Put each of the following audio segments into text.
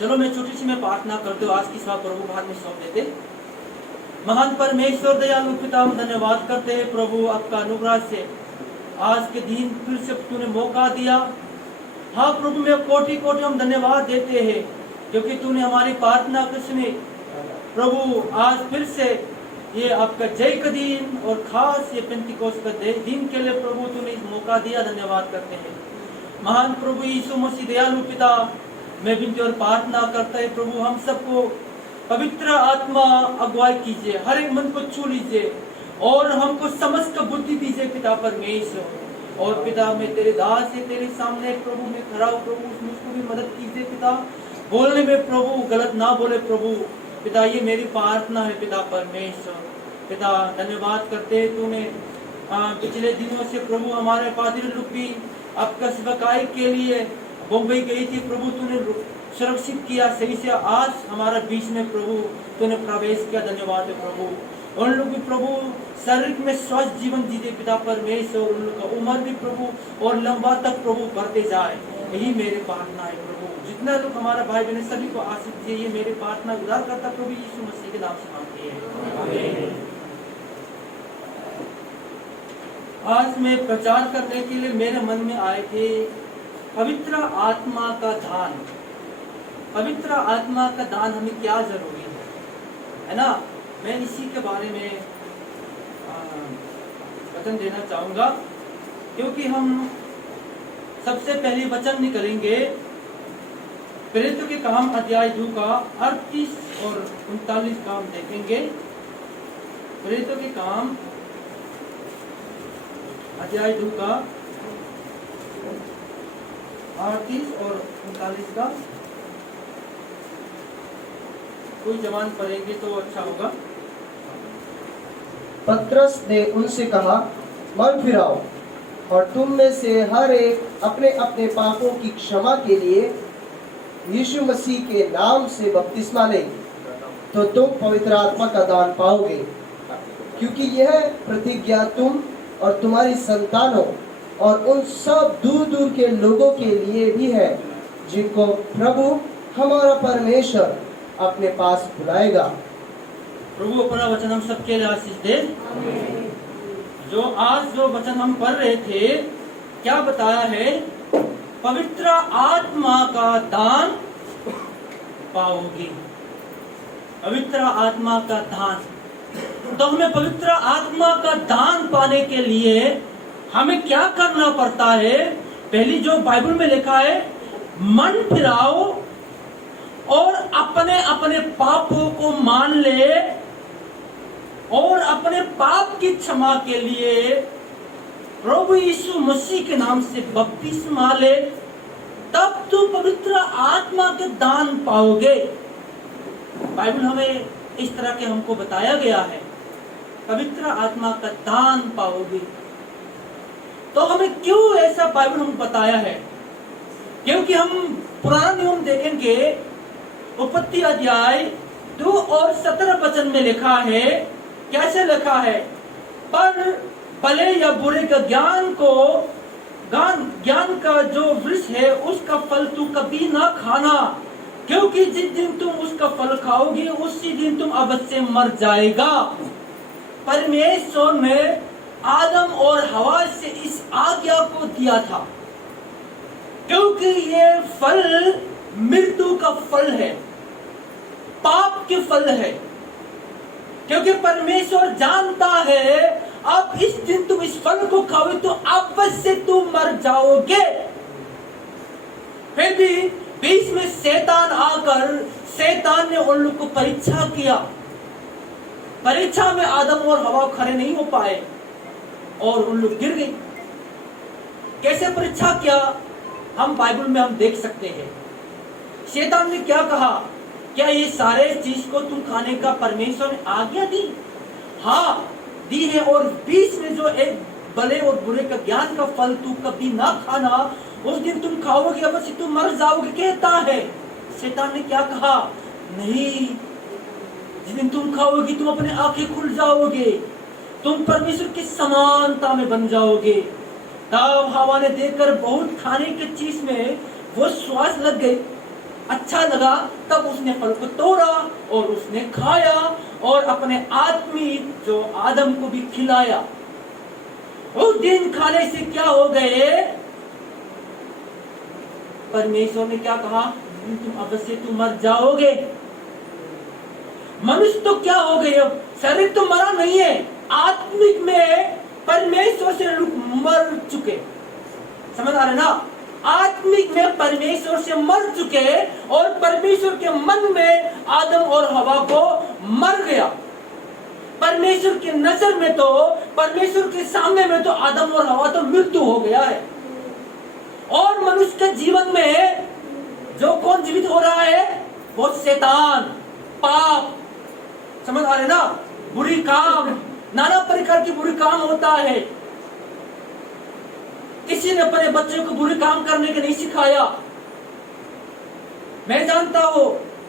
चलो मैं छोटी सी मैं प्रार्थना करते हो, आज की सभा प्रभु हाथ में सौंप देते। महान परमेश्वर दयालु पिता, हम धन्यवाद करते हैं प्रभु आपका अनुग्रह से आज के दिन फिर से तूने मौका दिया। हाँ प्रभु, मैं कोटि कोटि हम धन्यवाद देते हैं क्योंकि तूने हमारी प्रार्थना को सुनी। प्रभु आज फिर से ये आपका जय का दिन और खास ये पेंतिकोस्त का दिन के लिए प्रभु तूने इस मौका दिया, धन्यवाद करते हैं। महान प्रभु यीशु मसीह दयालु पिता, मैं विनती और प्रार्थना करता है प्रभु हम सबको पवित्र आत्मा अगुवाई कीजिए, हर एक मन को छू लीजिए और हमको समझ का बुद्धि दीजिए पिता परमेश्वर। और पिता मैं तेरे दास है, तेरे सामने प्रभु मैं खड़ा हूँ प्रभु, मुझको भी मदद कीजिए पिता, बोलने में प्रभु गलत ना बोले प्रभु पिता, ये मेरी प्रार्थना है पिता परमेश्वर। पिता धन्यवाद करते हैं तूने पिछले दिनों से प्रभु हमारे पादरी लोग भी आपका सेवकाई के लिए बम्बई गई थी प्रभु, तूने सुरक्षित किया सही से आज हमारा बीच में प्रभु तूने प्रवेश किया, धन्यवाद है प्रभु। उन लोग भी प्रभु शरीर में स्वस्थ जीवन दीजिए पिता परमेश्वर, उन लोग का उम्र भी प्रभु और लंबा तक प्रभु बढ़ते जाए, यही मेरी प्रार्थना है प्रभु। जितना लोग हमारा भाई बहन सभी को आशीष दीजिए, ये मेरी प्रार्थना उद्धार करता प्रभु यीशु मसीह के नाम से मांगते हैं। आज मैं प्रचार करने के लिए मेरे मन में आए थे पवित्र आत्मा का दान। पवित्र आत्मा का दान हमें क्या जरूरी है ना? मैं इसी के बारे में वचन देना चाहूंगा, क्योंकि हम सबसे पहले वचन निकलेंगे प्रेरितों के काम अध्याय 2 का 38 और 39 का हम देखेंगे। प्रेरितों के काम अध्याय 2 का 38 और 39 का कोई जवान पढ़ेंगे तो अच्छा होगा। पतरस ने उनसे कहा, मन फिराओ और तुम में से हर एक अपने अपने पापों की क्षमा के लिए यीशु मसीह के नाम से बपतिस्मा ले, तो तुम पवित्र आत्मा का दान पाओगे। क्योंकि यह प्रतिज्ञा तुम और तुम्हारी संतानों और उन सब दूर दूर के लोगों के लिए भी है जिनको प्रभु हमारा परमेश्वर अपने पास बुलाएगा। प्रभु अपना वचन हम सबके लिए आशीष दे। जो आज जो वचन हम पढ़ रहे थे, क्या बताया है? पवित्र आत्मा का दान पाओगे। पवित्र आत्मा का दान। तो हमें पवित्र आत्मा का दान पाने के लिए हमें क्या करना पड़ता है? पहली जो बाइबल में लिखा है, मन फिराओ और अपने अपने पापों को मान ले और अपने पाप की क्षमा के लिए प्रभु यीशु मसीह के नाम से बपतिस्मा ले, तब तू पवित्र आत्मा के दान पाओगे। बाइबल हमें इस तरह के हमको बताया गया है, पवित्र आत्मा का दान पाओगे। तो हमें क्यों ऐसा बाइबल हमको बताया है? क्योंकि हम पुराना नियम देखेंगे, उत्पत्ति अध्याय 2 और 17 वचन में लिखा है, कैसे लिखा है? पर भले या बुरे का ज्ञान का जो वृक्ष है उसका फल तू कभी ना खाना, क्योंकि जिस दिन तुम उसका फल खाओगे उसी दिन तुम अवश्य मर जाएगा। परमेश्वर ने आदम और हवा से इस आज्ञा को दिया था, क्योंकि ये फल मृत्यु का फल है, पाप के फल है। क्योंकि परमेश्वर जानता है अब इस दिन तुम इस फल को खाओगे तो अवश्य तुम मर जाओगे। फिर भी बीच में शैतान आकर शैतान ने उन लोग को परीक्षा किया। परीक्षा में आदम और हवा खड़े नहीं हो पाए और उन लोग गिर गए। कैसे परीक्षा किया हम बाइबल में हम देख सकते हैं। शैतान ने क्या कहा? क्या ये सारे चीज को तुम खाने का परमेश्वर ने आज्ञा दी? हाँ दी है, और बीच में जो एक भले और बुरे का ज्ञान का फल तू कभी ना खाना, उस दिन तुम खाओगे अवश्य तुम मर जाओगे कहता है। शैतान ने क्या कहा? नहीं, जिस दिन तुम खाओगे तुम अपने आंखें खुल जाओगे, तुम परमेश्वर की समानता में बन जाओगे। तब हवा ने देखकर बहुत खाने की चीज में वो श्वास लग गई। अच्छा लगा, तब उसने फल को तोड़ा और उसने खाया और अपने आदमी जो आदम को भी खिलाया। उस दिन खाने से क्या हो गए, परमेश्वर ने क्या कहा, तुम अवश्य तुम मर जाओगे। मनुष्य तो क्या हो गए, शरीर तो मरा नहीं है, आत्मिक में परमेश्वर से लोग मर चुके। समझ आ रहे ना, आत्मिक में परमेश्वर से मर चुके और परमेश्वर के मन में आदम और हवा को मर गया। परमेश्वर की नजर में तो, परमेश्वर के सामने में तो आदम और हवा तो मृत्यु हो गया है। और मनुष्य के जीवन में जो कौन जीवित हो रहा है, वो शैतान, पाप। समझ आ रहे ना, बुरी काम, नाना प्रकार की बुरी काम होता है। किसी ने अपने बच्चों को बुरे काम करने के नहीं सिखाया। मैं जानता हूं,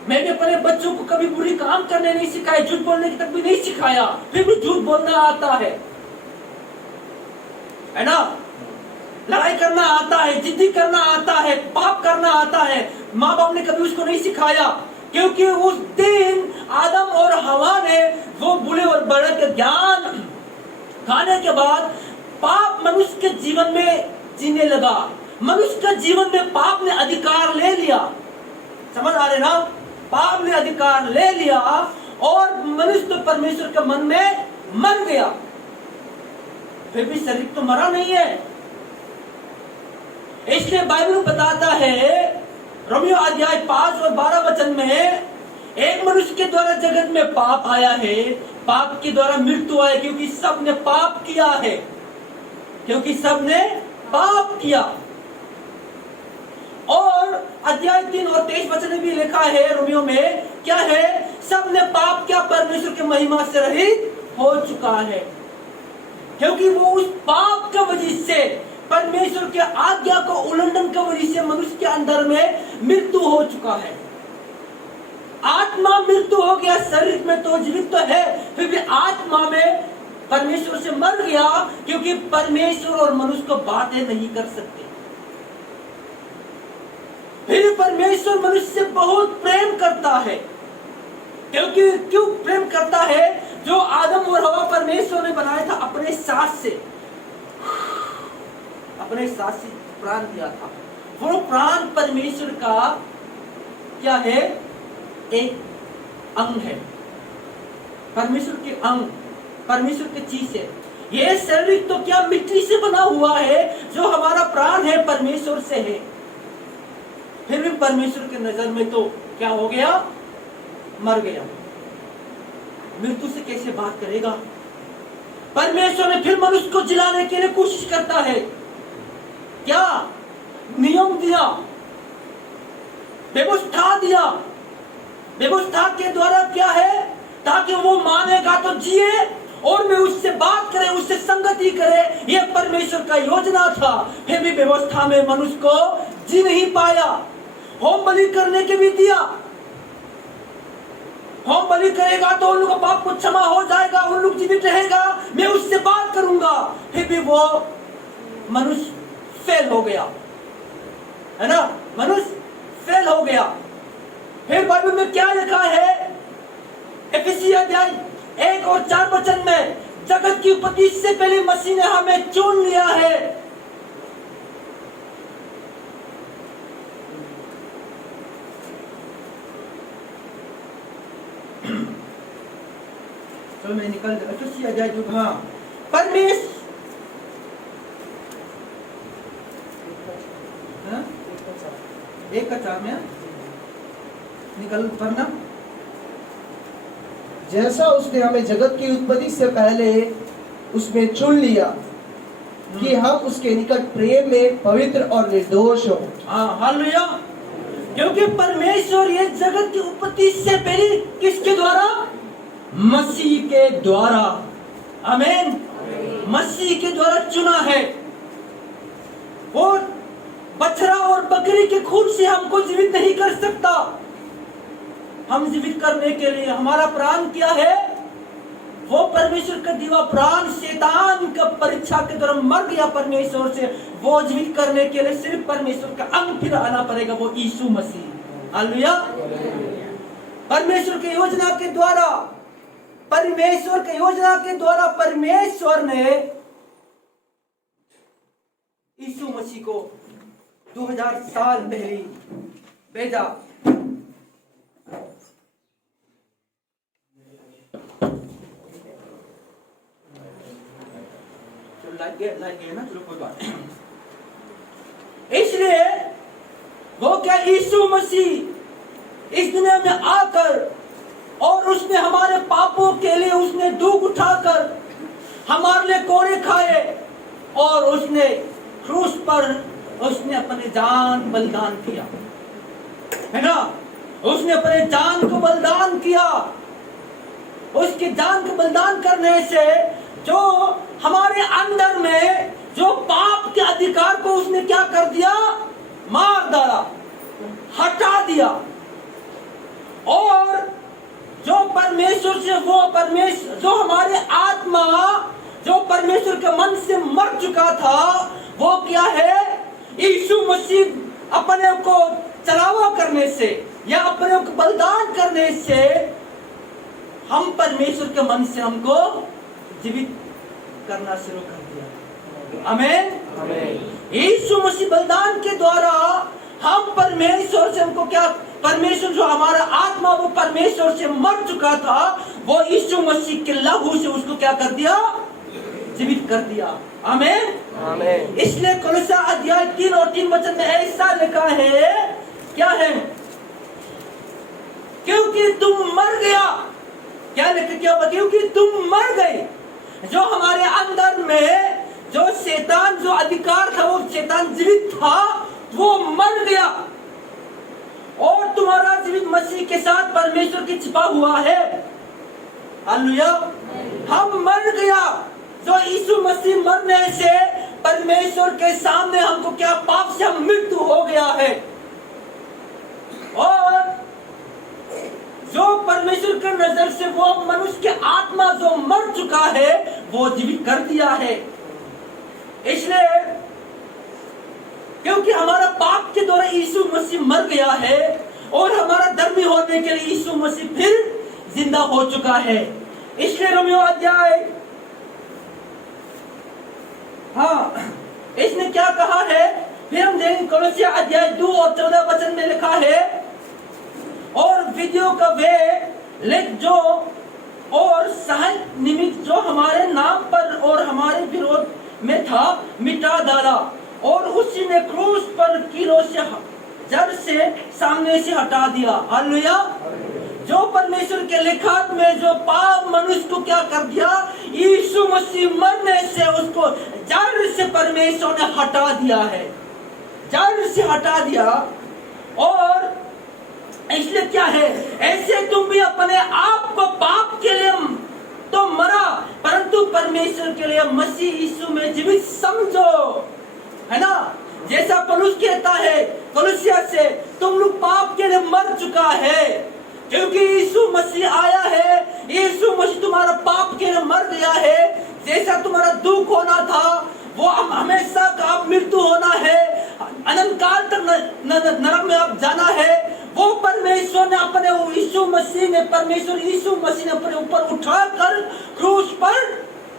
मैं भी अपने बच्चों को कभी बुरी काम करने नहीं सिखाया, झूठ बोलने की तक भी नहीं सिखाया, फिर भी झूठ बोलना आता है ना, लड़ाई करना आता है, जिद्दी करना आता है, पाप करना आता है। माँ बाप ने कभी उसको नहीं सिखाया, क्योंकि उस दिन आदम और हवा ने वो बुरे और बड़े के ज्ञान खाने के बाद पाप मनुष्य के जीवन में जीने लगा। मनुष्य के जीवन में पाप ने अधिकार ले लिया। समझ आ रहे ना, पाप ने अधिकार ले लिया और मनुष्य तो परमेश्वर के मन में मर गया। फिर भी शरीर तो मरा नहीं है। इसलिए बाइबल बताता है, रोमियो अध्याय 5 और 12 वचन में, एक मनुष्य के द्वारा जगत में पाप आया है, पाप के द्वारा मृत्यु आया, क्योंकि सब ने पाप किया है, क्योंकि सब ने पाप किया। और अध्याय 3 और 23 वचन में भी लिखा है रोमियो में, क्या है, सब ने पाप किया, परमेश्वर की महिमा से रहित हो चुका है। क्योंकि वो उस पाप की वजह से, परमेश्वर के आज्ञा को उल्लंघन की वजह से मनुष्य के अंदर में मृत्यु हो चुका है। आत्मा मृत्यु हो गया, शरीर में तो जीवित तो है, फिर भी आत्मा में परमेश्वर से मर गया, क्योंकि परमेश्वर और मनुष्य को बातें नहीं कर सकते। फिर परमेश्वर मनुष्य से बहुत प्रेम करता है। क्योंकि क्यों प्रेम करता है, जो आदम और हवा परमेश्वर ने बनाया था अपने सांस से, अपने सांस से प्राण दिया था। वो प्राण परमेश्वर का क्या है, एक अंग है, परमेश्वर के अंग, परमेश्वर की चीज है। ये शरीर तो क्या मिट्टी से बना हुआ है, जो हमारा प्राण है परमेश्वर से है। फिर भी परमेश्वर के नजर में तो क्या हो गया, मर गया। मृत्यु से कैसे बात करेगा। परमेश्वर ने फिर मनुष्य को जिलाने के लिए कोशिश करता है। क्या नियम दिया, व्यवस्था दिया। व्यवस्था के द्वारा क्या है, ताकि वो मानेगा तो जिए और मैं उससे बात करे, उससे संगति करे। यह परमेश्वर का योजना था। फिर भी व्यवस्था में मनुष्य को जी नहीं पाया। होम बलि करने के भी दिया, होम बलि करेगा तो उन लोगों का पाप को क्षमा हो जाएगा, उन लोग जीवित रहेगा, मैं उससे बात करूंगा। फिर भी वो मनुष्य फेल हो गया, है ना, मनुष्य फेल हो गया। फिर बाइबल में क्या लिखा है, एफिसी अध्याय 1 और 4 वचन में, जगत की उत्पत्ति से पहले मसीह ने हमें चुन लिया है। तो मैं निकल एफिसी अध्याय जो, हाँ, परमेश्वर, एक का 4 में निकल पढ़ना। जैसा उसने हमें जगत की उत्पत्ति से पहले उसमें चुन लिया कि हम उसके निकट प्रेम में पवित्र और निर्दोष हो। हाँ, हालेलुया। क्योंकि परमेश्वर ये जगत की उत्पत्ति से पहले किसके द्वारा, मसीह के द्वारा, आमीन, मसीह के द्वारा चुना है। वो बछड़ा और बकरी के खून से हमको जीवित नहीं कर सकता। हम जीवित करने के लिए हमारा प्राण क्या है, वो परमेश्वर का दिवा प्राण शैतान का परीक्षा के द्वारा मर गया परमेश्वर से। वो जीवित करने के लिए सिर्फ परमेश्वर का अंग फिर आना पड़ेगा, वो यीशु मसीह। हालेलुया। परमेश्वर की योजना के द्वारा परमेश्वर ने यीशु मसीह को 2000 साल पहले भेजा। ना चलो कोई बात नहीं। इसलिए वो क्या यीशु मसीह इस दुनिया में आकर और उसने हमारे पापों के लिए उसने दुख उठाकर हमारे लिए कोड़े खाए और उसने क्रूस पर उसने अपने जान बलिदान किया, है ना। उसने अपने जान को बलिदान किया। उसके जान को बलिदान करने से जो हमारे अंदर में जो पाप के अधिकार को उसने क्या कर दिया, मार डाला, हटा दिया। और जो परमेश्वर से जो हमारे आत्मा जो परमेश्वर के मन से मर चुका था, वो क्या है, यीशु मसीह अपने को चलावा करने से या अपने को बलिदान करने से हम परमेश्वर के मन से हमको जीवित करना शुरू कर दिया। आमीन। यीशु मसीह बलिदान के द्वारा हम परमेश्वर से हमको क्या, परमेश्वर जो हमारा आत्मा वो परमेश्वर से मर चुका था, वो यीशु मसीह के लहू से उसको क्या कर दिया, जीवित कर दिया। आमीन। इसलिए कोलोसा अध्याय 3 और 3 वचन में ऐसा लिखा है, क्या है, क्योंकि तुम मर गया। क्या लिखा, क्या हुआ, क्योंकि तुम मर गए। जो हमारे अंदर में जो शैतान जो अधिकार था, वो शैतान जीवित था, वो मर गया और तुम्हारा जीवित मसीह के साथ परमेश्वर की छिपा हुआ है। हालेलुया। हम मर गया। जो यीशु मसीह मरने से परमेश्वर के सामने हमको क्या, पाप से हम मृत्यु हो गया है। और जो परमेश्वर के नजर से वो मनुष्य के आत्मा जो मर चुका है, वो जीवित कर दिया है। इसलिए क्योंकि हमारा पाप के द्वारा यीशु मसीह मर गया है और हमारा धर्मी होने के लिए यीशु मसीह फिर जिंदा हो चुका है। इसलिए रोमियो अध्याय, इसने क्या कहा है, फिर हम देखेंगे कोलोसिया अध्याय 2 और 14 वचन में लिखा है, और विधियों का वे लेख जो और सहाय निमित्त जो हमारे नाम पर और हमारे विरोध में था, मिटा डाला और उसी ने क्रूस पर कीलों से जड़ से सामने से हटा दिया। हालेलुया। जो परमेश्वर के लिखात में जो पाप मनुष्य को क्या कर दिया, यीशु मसीह मरने से उसको जड़ से परमेश्वर ने हटा दिया है, जड़ से हटा दिया। और इसलिए क्या है, ऐसे तुम भी अपने आप को पाप के लिए तो मरा, परंतु परमेश्वर के लिए मसीह यीशु में जीवित समझो, है ना। जैसा पौलुस कहता है कोलोसिया से, तुम लोग पाप के लिए मर चुका है क्योंकि यीशु मसीह आया है। यीशु मसीह तुम्हारा पाप के लिए मर गया है। जैसा तुम्हारा दुख होना था, वो हमेशा का मृत्यु होना है, अनंत काल तक नरक में अब जाना है, वो परमेश्वर ने अपने यीशु मसीह ने अपने ऊपर उठाकर क्रूस पर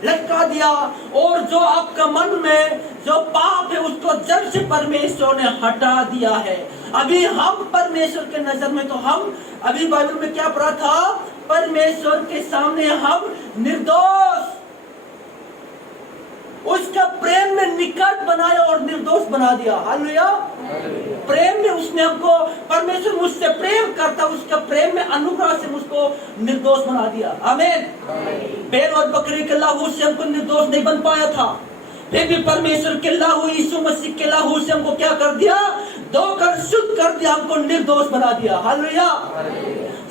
लटका दिया। और जो आपका मन में जो पाप है उसको जड़ से परमेश्वर ने हटा दिया है। अभी हम परमेश्वर के नजर में, तो हम अभी बाइबल में क्या पढ़ा था, परमेश्वर के सामने हम निर्दोष, उसका प्रेम में निकट बनाया और निर्दोष बना दिया। हालेलुया। प्रेम में उसने हमको, परमेश्वर मुझसे प्रेम करता, उसका प्रेम में अनुग्रह से मुझको निर्दोष बना दिया। आमीन। बैल और बकरी के लहू से हमको निर्दोष नहीं बन पाया था, फिर भी परमेश्वर के लहू, यीशु मसीह के लहू से हमको क्या कर दिया, धोकर शुद्ध कर दिया, हमको निर्दोष बना दिया। हालेलुया।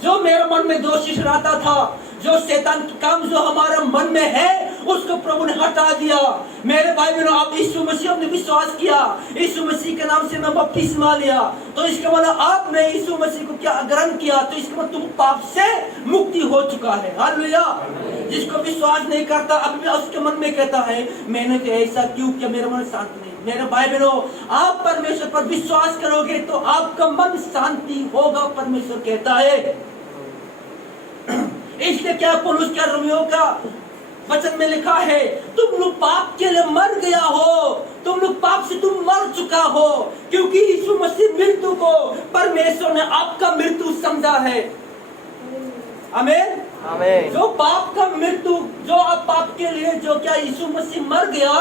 जो मेरे मन में दोषी रहता था, जो शैतान की काम जो हमारे मन में है, उसको प्रभु ने हटा दिया। मेरे भाई बहनों, आप यीशु मसीह ने विश्वास किया, यीशु मसीह के नाम से मैं बपतिस्मा लिया, तो इसका मतलब आपने यीशु मसीह को क्या ग्रहण किया, तो इसका मतलब तुम पाप से मुक्ति हो चुका है। हालेलुया। जिसको विश्वास नहीं करता, अभी भी उसके मन में कहता है, मैंने तो ऐसा क्यों किया, मेरा मन शांत नहीं। मेरे भाई बहनों, आप परमेश्वर पर विश्वास करोगे तो आपका मन शांति होगा, परमेश्वर कहता है। इसलिए क्या पौलुस क्या रोमियो का वचन में लिखा है, तुम लोग पाप के लिए मर गया हो, तुम लोग पाप से तुम मर चुका हो, क्योंकि यीशु मसीह मृत्यु को परमेश्वर ने आपका मृत्यु समझा है। आमीन। आमीन। जो पाप का मृत्यु, जो आप पाप के लिए जो क्या यीशु मसीह मर गया,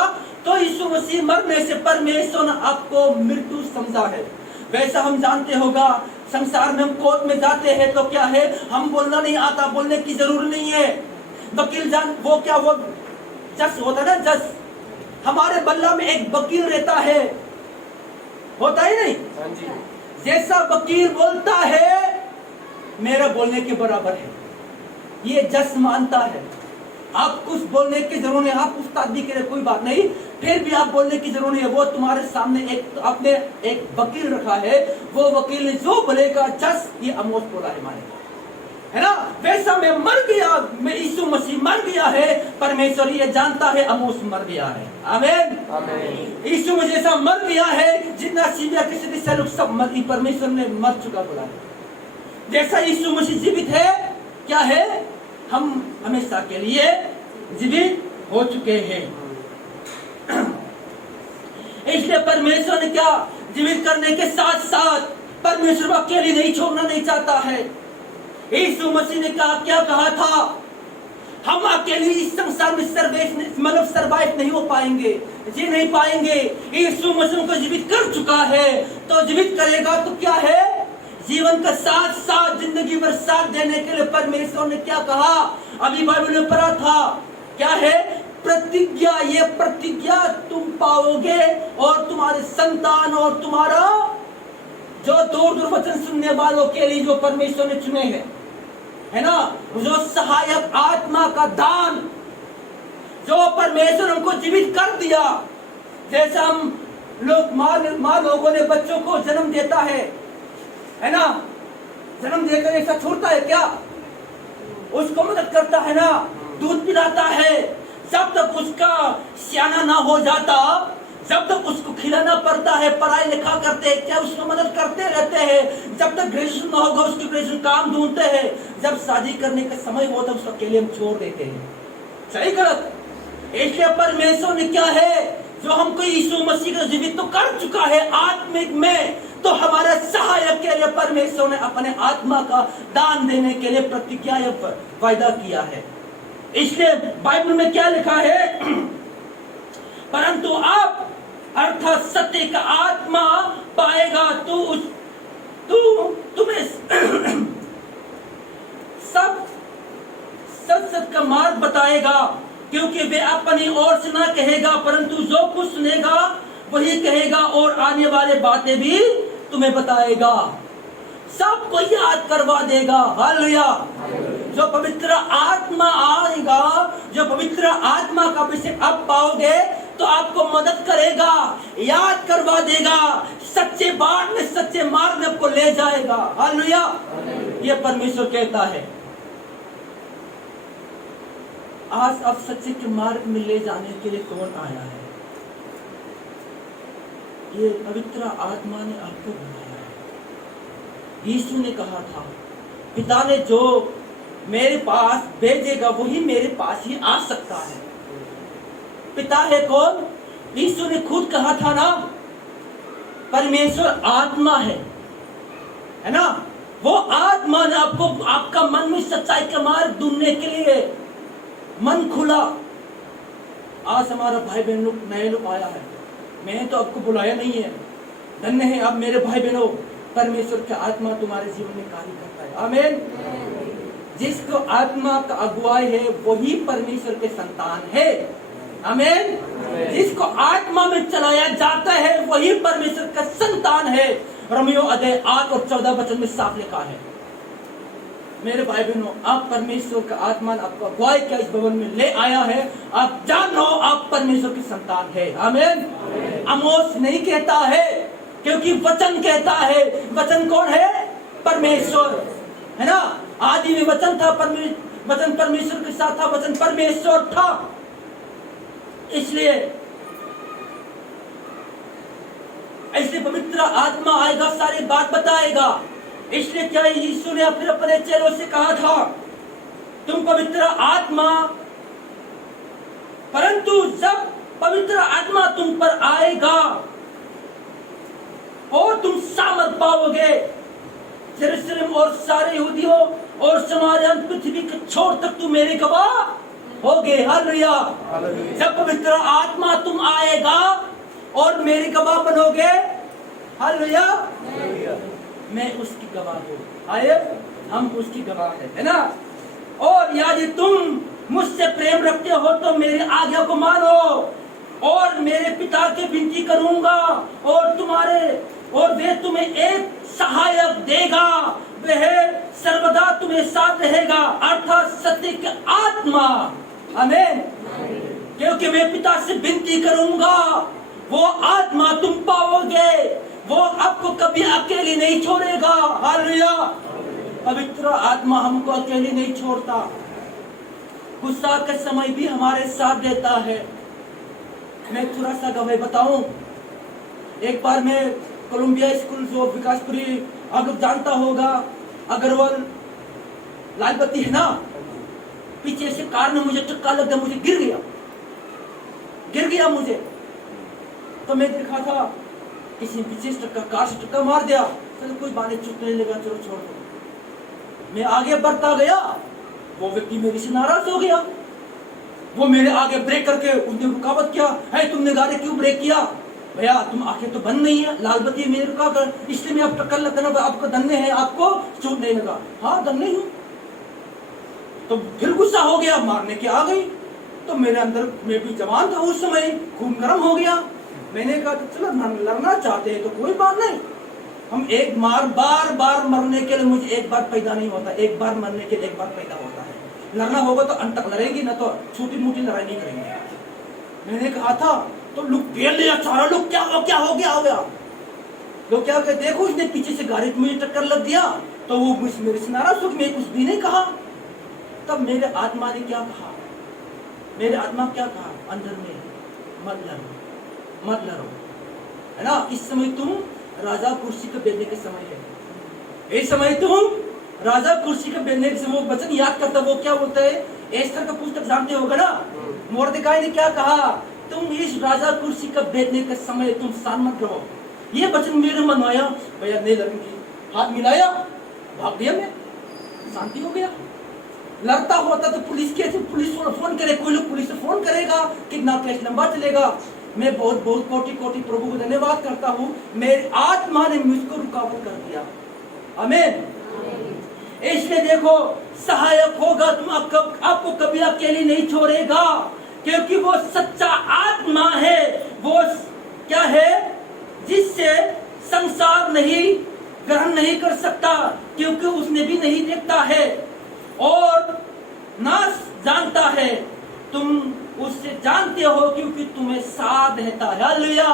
तो यीशु मसीह मरने से परमेश्वर ने आपको मृत्यु समझा है। वैसा हम जानते होगा, संसार में हम कोर्ट में जाते हैं तो क्या है, हम बोलना नहीं आता, बोलने की जरूरत नहीं है। वकील जान वो क्या, वो जज होता है ना, जज, हमारे बल्ला में एक वकील रहता है, होता ही नहीं। हाँ जी। जैसा वकील बोलता है मेरा बोलने के बराबर है, ये जज मानता है। आप कुछ बोलने की जरूरत नहीं, आप उस्तादी के लिए कोई बात नहीं, फिर भी आप बोलने की जरूरत नहीं है। वो तुम्हारे सामने एक आपने एक वकील रखा है, वो वकील ने जो बोलेगा जज ये आमोस बोला है मानेगा, है ना। वैसा मैं मर गया, मैं यीशु मसीह मर गया है, परमेश्वर ये जानता है आमोस मर गया है। आमीन। आमीन। यीशु मसीह जैसा मर गया है, जितना सीरिया के सदस्य लोग सब मर, परमेश्वर ने मर चुका बोला है। जैसा यीशु मसीह जीवित है, क्या है, हम हमेशा के लिए जीवित हो चुके हैं। इसलिए परमेश्वर ने क्या, जीवित करने के साथ साथ परमेश्वर अकेले नहीं छोड़ना नहीं चाहता है। यीशु मसीह ने कहा, क्या कहा था, हम अकेले इस संसार में सर्वाइव नहीं हो पाएंगे, जी नहीं पाएंगे। यीशु मसीह को जीवित कर चुका है, तो जीवित करेगा तो क्या है, जीवन का साथ साथ जिंदगी भर साथ देने के लिए परमेश्वर ने क्या कहा, अभी बाइबल में पढ़ा था, क्या है, प्रतिज्ञा, ये प्रतिज्ञा तुम पाओगे और तुम्हारे संतान और तुम्हारा जो दूर दूर वचन सुनने वालों के लिए जो परमेश्वर ने चुने हैं, है ना, जो सहायक आत्मा का दान जो परमेश्वर हमको जीवित कर दिया। जैसा हम लोग माँ लोगों ने बच्चों को जन्म देता है ना, जन्म देकर ऐसा छोड़ता है क्या, उसको मदद करता है ना, दूध पिलाता है, जब तक उसका सियाना ना हो जाता, जब तक उसको खिलाना पड़ता है, पढ़ाई लिखा करते हैं, क्या उसको मदद करते रहते हैं, जब तक ग्रेजुएशन ना होगा उसकी ग्रेजुएशन काम ढूंढते हैं, जब शादी करने का समय होता है उसको अकेले हम छोड़ देते हैं। सही गलत। इसलिए परमेश्वर ने क्या है, जो हमको यीशु मसीह का जीवित तो कर चुका है आत्मिक में, तो हमारे सहायक के लिए परमेश्वर ने अपने आत्मा का दान देने के लिए प्रतिज्ञा या वायदा किया है। इसलिए बाइबल में क्या लिखा है, परंतु आप अर्थात सत्य का आत्मा पाएगा तो तुम्हें सब सच का मार्ग बताएगा, क्योंकि वे अपनी ओर से ना कहेगा, परंतु जो कुछ सुनेगा वही कहेगा और आने वाले बातें भी तुम्हें बताएगा, सबको याद करवा देगा। हालेलुया। जो पवित्र आत्मा आएगा, जो पवित्र आत्मा का अभिषेक आप पाओगे तो आपको मदद करेगा, याद करवा देगा, सच्चे बात में सच्चे मार्ग में आपको ले जाएगा। हालेलुया। ये परमेश्वर कहता है। आज आप सच्चे के मार्ग में ले जाने के लिए कौन आया है? ये पवित्र आत्मा ने आपको बनाया है। यीशु ने कहा था, पिता ने जो मेरे पास भेजेगा वही मेरे पास ही आ सकता है। पिता है कौन? यीशु ने खुद कहा था ना, परमेश्वर आत्मा है ना। वो आत्मा ने आपको, आपका मन में सच्चाई का मार्ग ढूंढने के लिए मन खुला। आज हमारा भाई बहन लोग नए लोग आया है, मैंने तो आपको बुलाया नहीं है, धन्य है आप मेरे भाई बहनों, परमेश्वर की आत्मा तुम्हारे जीवन में कार्य करता है। आमीन। जिसको आत्मा का अगुवाई है वही परमेश्वर के संतान है। आमीन। जिसको आत्मा में चलाया जाता है वही परमेश्वर का संतान है। रोमियो अध्याय 8 और 14 वचन में साफ लिखा है। मेरे भाई बहनों, आप परमेश्वर का आत्मा आपको अगुवाई क्या इस भवन में ले आया है, आप जान लो आप परमेश्वर की संतान है। आमीन। आमोस नहीं कहता है, क्योंकि वचन कहता है। वचन कौन है? परमेश्वर, है ना। आदि में वचन था, वचन परमेश्वर के साथ था, वचन परमेश्वर था। इसलिए इसलिए पवित्र आत्मा आएगा, सारी बात बताएगा। इसलिए क्या यीशु ने फिर अपने चेलों से कहा था, तुम पवित्र आत्मा, परंतु जब पवित्र आत्मा तुम पर आएगा और तुम सामर्थ पाओगे, यरूशलेम और सारे यहूदियों और समारिया पृथ्वी के छोर तक तुम मेरे गवाह होगे। हालेलुया। जब पवित्र आत्मा तुम आएगा और मेरे गवाह बनोगे, हालेलुया, मैं उसकी गवाह हूँ। आए, हम उसकी गवाह है ना। और यदि तुम मुझसे प्रेम रखते हो तो मेरी आज्ञा को मानो, और मेरे पिता के विनती करूंगा और वे तुम्हें एक सहायक देगा, वह सर्वदा तुम्हें साथ रहेगा, अर्थात सत्य की आत्मा। आमीन। क्योंकि मैं पिता से विनती करूंगा, वो आत्मा तुम पाओगे, वो आपको कभी अकेले नहीं छोड़ेगा। हालेलुया। पवित्र आत्मा हमको अकेले नहीं छोड़ता, गुस्सा के समय भी हमारे साथ देता है। मैं थोड़ा सा गवाही बताऊं। एक बार मैं कोलंबिया स्कूल जो विकासपुरी, आप लोग जानता होगा, अग्रवाल लाल बत्ती है ना, पीछे से कार ने मुझे टक्का लग गया, मुझे गिर गया मुझे। तो मैं देखा था किसी पीछे से कार से टक्का मार दिया, चलो कोई बात नहीं, चुपने लगा, चलो छोड़ दो। मैं आगे बढ़ता गया, वो व्यक्ति मेरे से नाराज हो गया, वो मेरे आगे ब्रेक करके उसने रुकावट किया, है तुमने गाड़ी क्यों ब्रेक किया? भैया तुम आंखें तो बंद नहीं है, लाल बत्ती मेरे रुका कर, इसलिए मैं अब टक्कर लगा, आपको धन्य है, आपको चोट नहीं लगा। हाँ धन्य हूँ। तो फिर गुस्सा हो गया, मारने के आ गई। तो मेरे अंदर, मैं भी जवान था उस समय, खून गर्म हो गया। मैंने कहा चलो लड़ना चाहते हैं तो कोई बात नहीं, हम एक बार बार मरने के लिए मुझे एक बार पैदा नहीं होता, एक बार मरने के लिए एक बार पैदा होता है। लड़ना होगा तो अंत तक लड़ेंगे, ना तो छोटी मोटी लड़ाई नहीं करेंगे। मैंने कहा था तो लोग पेड़ लिया, सारा लोग क्या हो गया लोग क्या कहते, देखो इसने पीछे से गाड़ी मुझे टक्कर लग दिया, तो वो मेरे से नाराज हो, मैं कुछ भी नहीं कहा। तब मेरे आत्मा ने क्या कहा, मेरे आत्मा क्या कहा अंदर में, मत लड़ो, है ना। इस समय तुम राजा कुर्सी पे बैठने के समय है, इस समय तुम राजा कुर्सी पे बैठने के समय। वो वचन याद करता, वो क्या बोलता है, एस्तर का पुस्तक जानते होगा ना, मोर्देकाई ने क्या कहा, तुम इस राजा कुर्सी का बैठने के समय तुम शांत मत रहो। ये वचन मेरे मन आया, भैया नहीं लड़ूंगी, हाथ मिलाया, भाग दिया, मैं शांति हो गया। लड़ता होता तो पुलिस को फोन करे, कोई लोग पुलिस से फोन करेगा, कितना केस लंबा चलेगा। मैं बहुत कोटि प्रभु को धन्यवाद करता हूँ, मेरी आत्मा ने मुझको रुकावट कर दिया। आमीन। इसलिए देखो, सहायक होगा, तुम आपको कभी अकेले नहीं छोड़ेगा, क्योंकि वो सच्चा आत्मा है। वो क्या है, जिससे संसार नहीं ग्रहण नहीं कर सकता, क्योंकि उसने भी नहीं देखता है और ना जानता है। तुम उससे जानते हो क्योंकि तुम्हें साथ रहता है। हालेलुया।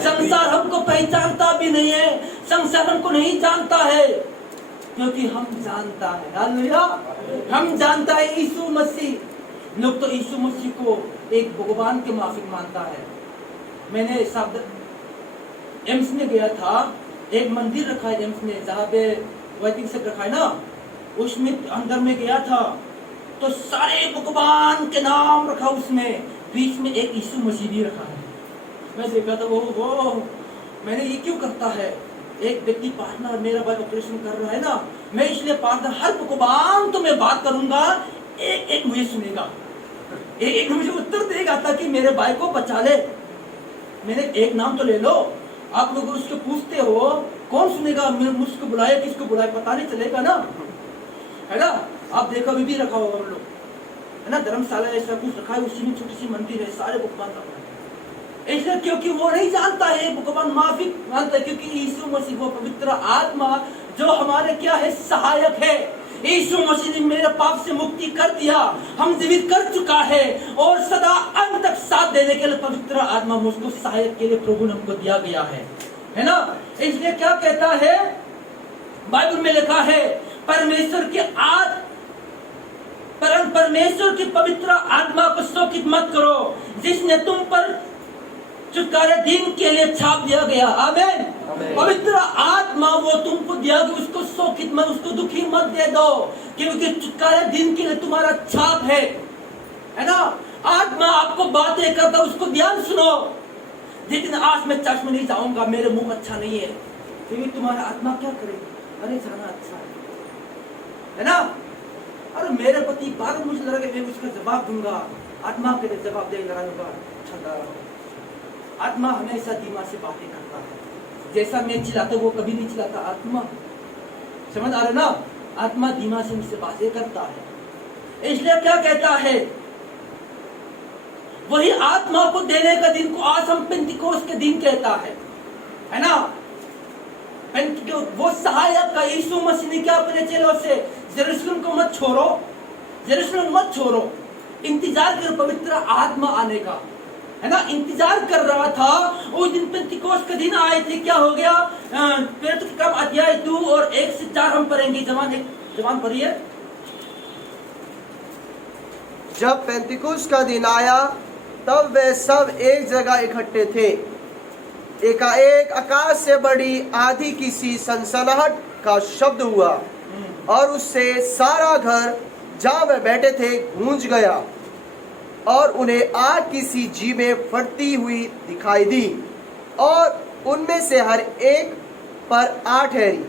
संसार हमको पहचानता भी नहीं है, संसार हमको नहीं जानता है, क्योंकि हम जानता है। हालेलुया। हम जानता है यीशु मसीह। लोग तो यीशु मसीह को एक भगवान के माफिक मानता है। मैंने शब्द एम्स में गया था, एक मंदिर रखा है एम्स में, जहाँ पे वैदिक से रखा है ना, उसमें अंदर में गया था तो सारे भगवान के नाम रखा, उसमें बीच में एक यीशु मसीह भी रखा है। मैं देखा था वो मैंने ये क्यों करता है, एक व्यक्ति पार्टनर, मेरा भाई ऑपरेशन कर रहा है ना, मैं इसलिए पार्टनर हर भगवान तो मैं बात करूंगा, एक मुझे सुनेगा, एक मुझे उत्तर देगा, ताकि मेरे भाई को बचा ले। मैंने एक नाम तो ले लो, आप लोग उसको पूछते हो कौन सुनेगा, मुझको बुलाया किसको बुलाया पता नहीं चलेगा ना, है ना। आप देखो अभी भी रखा होगा हम लोग, है ना, धर्मशाला ऐसा कुछ रखा है, उसी में छोटी सी मंदिर है, सारे भगवान रखा है। इसलिए क्योंकि वो नहीं जानता है, भगवान माफी मानता है, क्योंकि यीशु मसीह वो पवित्र आत्मा जो हमारे क्या है, सहायक है। यीशु मसीह ने मेरे पाप से मुक्ति कर दिया, हम जीवित कर चुका है, और सदा अंत तक साथ देने के लिए पवित्र आत्मा मुझको सहायक के लिए प्रभु ने हमको दिया गया है ना। इसलिए क्या कहता है बाइबल में लिखा है, परमेश्वर की पवित्र आत्मा को शोकित मत करो, जिसने तुम पर छुटकारे दिन के लिए छाप दिया गया। आमीन। आमीन। पवित्र आत्मा वो तुमको दिया कि उसको शोकित मत, उसको दुखी मत दे दो, क्योंकि छुटकारे दिन के लिए तुम्हारा छाप है ना। आत्मा आपको बातें करता, उसको ध्यान सुनो। जितने आज मैं चर्च में नहीं जाऊंगा, मेरे मुंह अच्छा नहीं है, क्योंकि तुम्हारा आत्मा क्या करेगी, अरे जाना अच्छा है ना। अरे मेरे पति बार मुझे लगा कि मैं उसका जवाब दूंगा, आत्मा के लिए जवाब दे लड़ाऊंगा, ठंडा रहो। आत्मा हमेशा दिमाग से बातें करता है, जैसा मैं चिल्लाता वो कभी नहीं चिल्लाता। आत्मा समझ आ रहे ना, आत्मा दिमाग से मुझसे बातें करता है। इसलिए क्या कहता है, वही आत्मा को देने का दिन को आज हम पेंतिकोस्त के दिन कहता है ना। वो सहायक का यीशु मसीह ने क्या अपने चेलों से, यरूशलेम को मत छोड़ो, यरूशलेम मत छोड़ो, इंतजार करो पवित्र आत्मा आने का, है ना। इंतजार कर रहा था। उस दिन पेंतिकोस्त के दिन आए थे, क्या हो गया, पेत्र के काम अध्याय 2 और 1 से 4 हम पढ़ेंगे। जवान पढ़िए। जब पेंतिकुस्त का दिन आया तब वे सब एक जगह इकट्ठे थे। एकाएक आकाश से बड़ी आंधी की सी सनसनाहट का शब्द हुआ और उससे सारा घर जहाँ वे बैठे थे गूंज गया और उन्हें आग की सी जीभें फटती हुई दिखाई दी और उनमें से हर एक पर 8 ठहरी।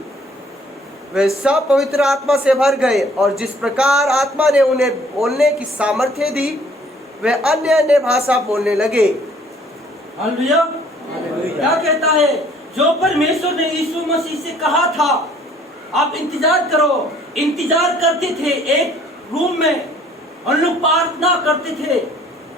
वे सब पवित्र आत्मा से भर गए और जिस प्रकार आत्मा ने उन्हें बोलने की सामर्थ्य दी, वे अन्य अन्य भाषा बोलने लगे। हालेलुया। क्या कहता है, जो परमेश्वर ने यीशु मसीह से कहा था, आप इंतजार करो। इंतजार करते थे एक रूम में और लोग प्रार्थना करते थे,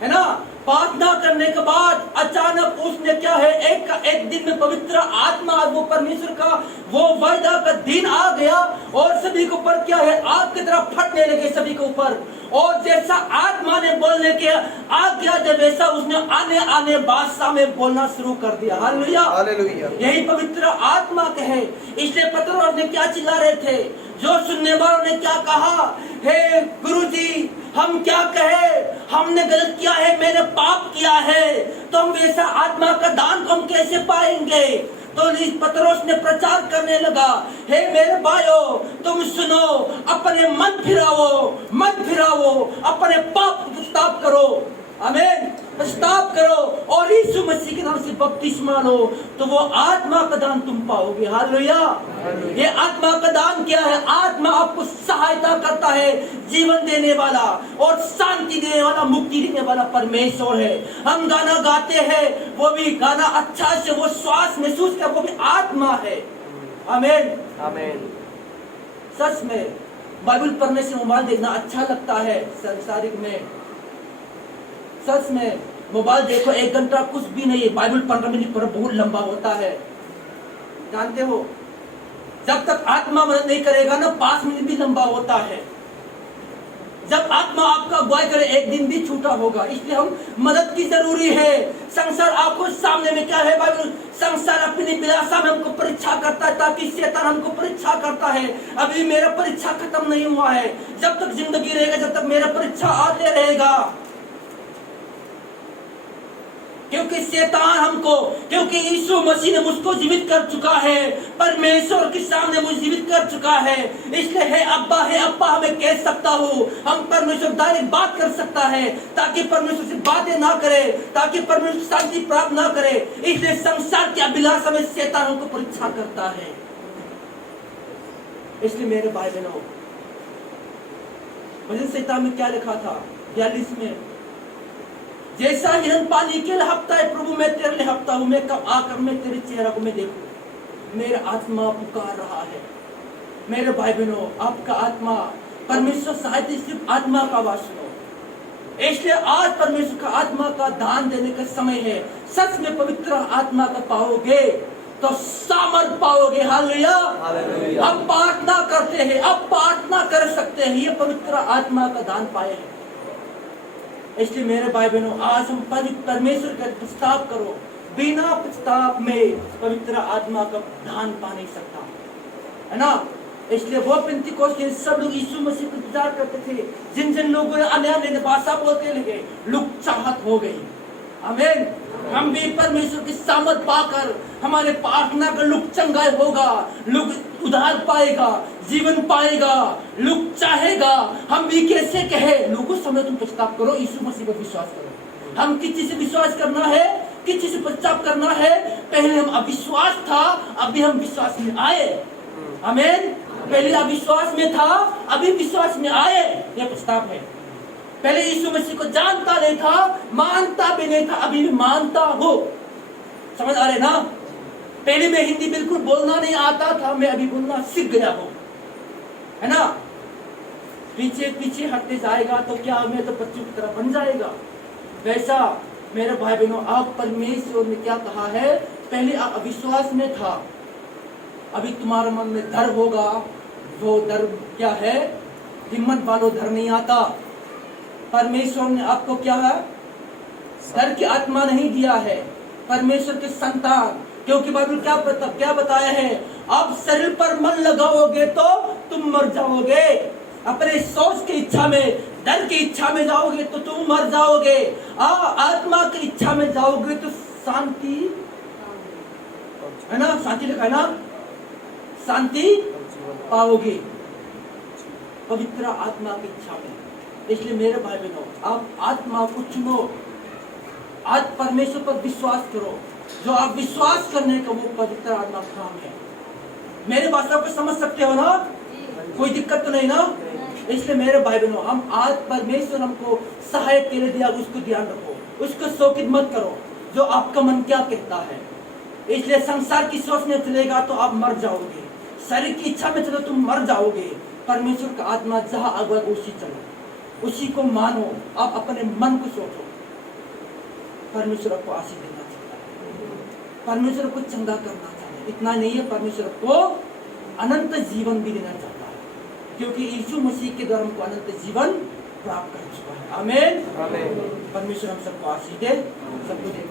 है ना। प्रार्थना करने के बाद अचानक उसने क्या है, एक दिन में पवित्र आत्मा, वो परमेश्वर का वो वायदा का दिन आ गया और सभी के ऊपर क्या है, आग की तरह फटने लगे सभी के ऊपर। और जैसा आत्मा ने बोलने के आज्ञा दे, वैसा उसने आने आने भाषा में बोलना शुरू कर दिया। हालेलुया। हालेलुया। यही पवित्र आत्मा कहे। इसलिए पतरस ने क्या चिल्ला रहे थे, जो सुनने वालों ने क्या कहा, हे गुरुजी हम क्या कहे, हमने गलत किया है, मैंने पाप किया है, तो हम वैसा आत्मा का दान को हम कैसे पाएंगे। तो पतरस ने प्रचार करने लगा, हे मेरे भाइयों तुम सुनो, अपने मन फिराओ, अपने पाप को पश्चाताप करो। आमीन। पश्चाताप करो और यीशु मसीह के नाम से बपतिस्मा लो, तो वो आत्मा का दान तुम पाओगे। हालेलुया। ये आत्मा का दान क्या है, आत्मा आपको सहायता करता है, जीवन देने वाला और शांति देने वाला, मुक्ति देने वाला परमेश्वर है। हम गाना गाते हैं, वो भी गाना अच्छा से वो श्वास महसूस कर, वो भी आत्मा है। आमीन। आमीन। सच में बाइबल पढ़ने से मोबाइल देखना अच्छा लगता है संसारिक में। सच में मोबाइल देखो 1 घंटा कुछ भी नहीं है, बाइबल 15 मिनट पर बहुत लंबा होता है, जानते हो। जब तक आत्मा मदद नहीं करेगा ना, 5 मिनट भी लंबा होता है। जब आत्मा आपका अगुवाई करे, 1 दिन भी छूटा होगा। इसलिए हम मदद की जरूरी है। संसार आपको सामने में क्या है, बाइबल संसार अपनी विलासा में हमको परीक्षा करता है, ताकि शैतान हमको परीक्षा करता है। अभी मेरा परीक्षा खत्म नहीं हुआ है, जब तक जिंदगी रहेगा, जब तक मेरा परीक्षा आते रहेगा। क्योंकि शैतान हमको, क्योंकि यीशु मसीह ने मुझको जीवित कर चुका है, परमेश्वर के सामने मुझे जीवित कर चुका है। इसलिए है अब्बा मैं कह सकता हूँ, हम परमेश्वर डायरेक्ट बात कर सकता है, ताकि परमेश्वर से बातें ना करे, ताकि परमेश्वर शांति प्राप्त ना करे। इसलिए संसार की अभिलाषा में शैतान हमको परीक्षा करता है। इसलिए मेरे भाई बहनों, भजन संहिता में क्या लिखा था 42 में, जैसा हिरन पानी के लिए हपता है, प्रभु मैं तेरे लिए हपता हूँ, मैं कब आकर मैं तेरे चेहरा को मैं देखूं। मेरा आत्मा पुकार रहा है। मेरे भाई बहनों, आपका आत्मा, परमेश्वर सहायता, सिर्फ आत्मा का आवाज सुनो। इसलिए आज परमेश्वर का आत्मा का दान देने का समय है। सच में पवित्र आत्मा का पाओगे तो सामर्थ पाओगे। हालेलुया। हम प्रार्थना करते हैं, अब प्रार्थना कर सकते हैं, ये पवित्र आत्मा का दान पाए हैं। इसलिए मेरे भाई बहनों, आज हम परमेश्वर का पश्चाताप करो। बिना पश्चाताप में पवित्र आत्मा का दान पा नहीं सकता, है ना। इसलिए वो पेंतिकोस्त के सब लोग यीशु मसीह को इंतजार करते थे। जिन जिन लोगों ने अन्य अन्य भाषा बोलते लगे, लोग चाहत हो गई। आमीन। हम भी परमेश्वर की सामर्थ पाकर हमारे प्रार्थना का लुक चंगा होगा, लुक उधार पाएगा, जीवन पाएगा, लुक चाहेगा। हम भी कैसे कहे, लोगों समय तुम पश्चाताप करो, यीशु मसीह पर विश्वास करो। हम किस चीज से विश्वास करना है, किस चीज से पश्चाताप करना है? पहले हम अविश्वास था, अभी हम विश्वास में आए। आमीन। पहले अविश्वास में था, अभी विश्वास में आए, यह पश्चाताप है। पहले यीशु मसीह को जानता नहीं था, मानता भी नहीं था, अभी भी मानता हो। समझ आ रहे ना? पहले मैं हिंदी बिल्कुल बोलना नहीं आता था, मैं अभी बोलना सीख गया हूं, है ना? पीछे पीछे हटते जाएगा तो क्या, मैं तो बच्चों की तरह बन जाएगा। वैसा मेरे भाई बहनों, आप परमेश्वर ने क्या कहा है? पहले आप अविश्वास में था, अभी तुम्हारे मन में डर होगा। वो डर क्या है? हिम्मत वालों डर नहीं आता। परमेश्वर ने आपको क्या है? डर की आत्मा नहीं दिया है, परमेश्वर के संतान। क्योंकि बाइबल क्या बताया है? आप शरीर पर मन लगाओगे तो तुम मर जाओगे। अपने सोच की इच्छा में, डर की इच्छा में जाओगे तो तुम मर जाओगे। आत्मा की इच्छा में जाओगे तो शांति, है ना? शांति लिखा है ना? शांति पाओगे पवित्र आत्मा की इच्छा में। इसलिए मेरे भाई बहनों, आप आत्मा को चुनो, आज परमेश्वर पर विश्वास करो। जो आप विश्वास करने का वो पवित्र आत्मा काम है। मेरे भाषा को समझ सकते हो ना? कोई दिक्कत तो नहीं ना? इसलिए मेरे भाई बहनों, हम आज परमेश्वर हमको सहायक के लिए दिया, उसको ध्यान रखो, उसको शोकित मत करो जो आपका मन क्या कहता है। इसलिए संसार की सोच में चलेगा तो आप मर जाओगे, शरीर की इच्छा में चलो तुम मर जाओगे। परमेश्वर का आत्मा जहां आगे उसी चलो, उसी को मानो। आप अपने मन को सोचो। परमेश्वर आपको आशीष देना चाहता है, परमेश्वर को चंगा करना चाहता है। इतना नहीं है, परमेश्वर को अनंत जीवन भी देना चाहता है, क्योंकि यीशु मसीह के द्वारा हमको अनंत जीवन प्राप्त कर चुका है। आमीन। परमेश्वर हम सबको आशीष दे, सबको दे।